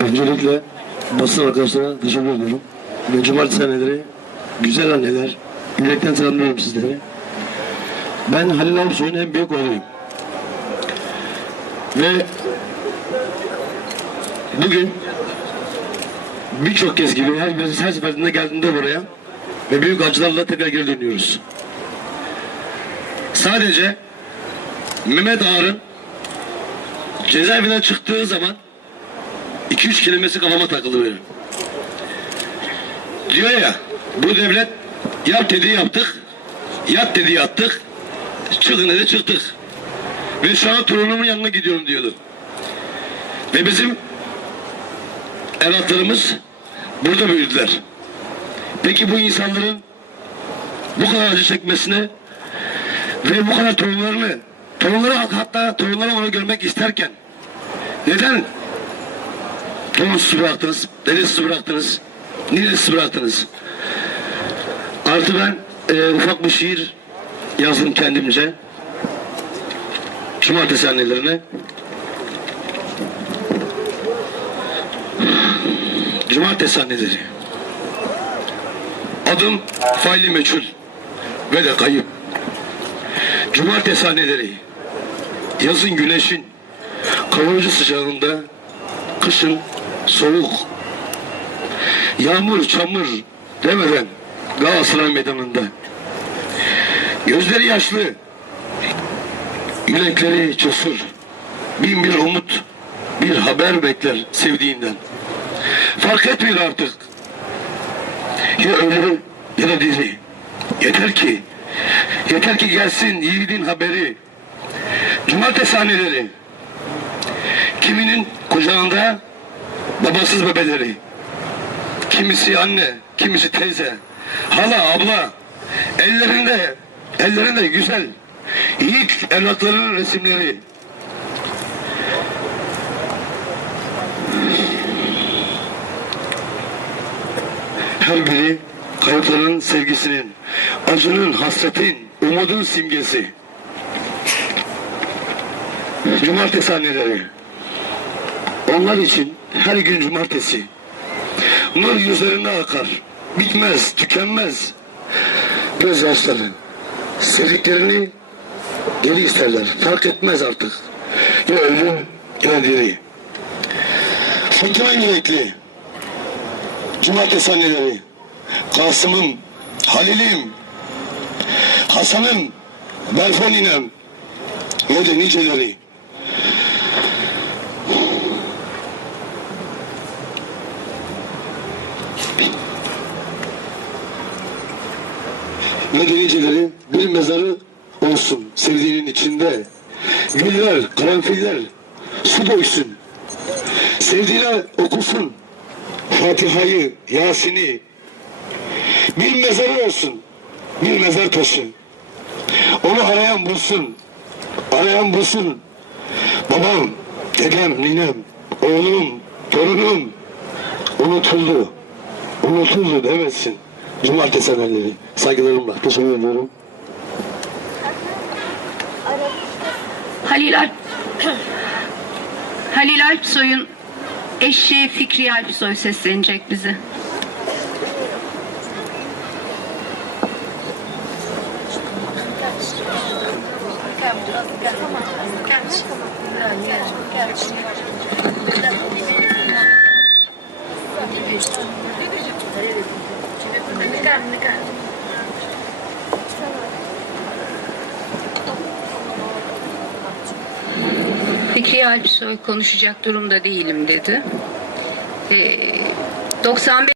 Öncelikle basın arkadaşlarına teşekkür ediyorum. Ve cumartesi anneleri, güzel anneler, yürekten selamlıyorum sizleri. Ben Halil Avsoy'un en büyük oğluyum. Ve bugün birçok kez gibi her, her seferinde geldiğimde buraya ve büyük acılarla tekrar geri dönüyoruz. Sadece Mehmet Ağar'ın cezaevinden çıktığı zaman 2-3 kelimesi kafama takıldı benim. Diyor ya bu devlet yap dediği yaptık, yat dediği yattık, çıkın dedi çıktık. Ve şu an torunumun yanına gidiyorum diyordu. Ve bizim evlatlarımız burada büyüdüler. Peki bu insanların bu kadar acı çekmesine ve bu kadar torunlarını, torunları hatta torunları onu görmek isterken neden torunsuz bıraktınız, dedesiz bıraktınız, ninesiz bıraktınız? Artı ben e, ufak bir şiir yazdım kendimce. Cumartesi annelerine. Cumartesi anneleri. Adım faili meçhul ve de kayıp. Cumartesi anneleri. Yazın güneşin kavurucu sıcağında, kışın soğuk. Yağmur, çamur demeden Galatasaray meydanında. Gözleri yaşlı, yürekleri cesur. Bin bir umut, bir haber bekler sevdiğinden. Fark etmiyor artık. Ya ölü ya da diri. Yeter ki, yeter ki gelsin yiğidin haberi. Cumartesi anneleri. Kiminin kucağında babasız bebeleri. Kimisi anne, kimisi teyze, hala, abla. Ellerinde, ellerinde güzel, yiğit evlatlarının resimleri. Her biri kayıpların sevgisinin, acının, hasretin, umudun simgesi. Cumartesi anneleri. Onlar için her gün cumartesi. Nur yüzlerinde akar. Bitmez, tükenmez. Gözyaşları. Sevdiklerini geri isterler. Fark etmez artık. Ya ölü ya diri. Fırtına yürekli. Cumartesi anneleri. Kasım'ım, Halil'im, Hasan'ım, Berfon inem ve de niceleri. Ve de niceleri bir mezarı olsun sevdiğinin içinde. Güller, karanfiller, su doysun. Sevdiğine okusun. Fatiha'yı, Yasin'i, bir mezarı olsun. Bir mezar taşı. Onu arayan bulsun. Arayan bulsun. Babam, dedem, ninem, oğlum, torunum unutuldu. Unutuldu demesin. Cumartesi haberleri. Saygılarımla. Teşekkür ediyorum. Halil Alp Halil Alpsoy'un eşi Fikri Alpsoy seslenecek bize. Fikri Alpsoy konuşacak durumda değilim dedi. Ee, 95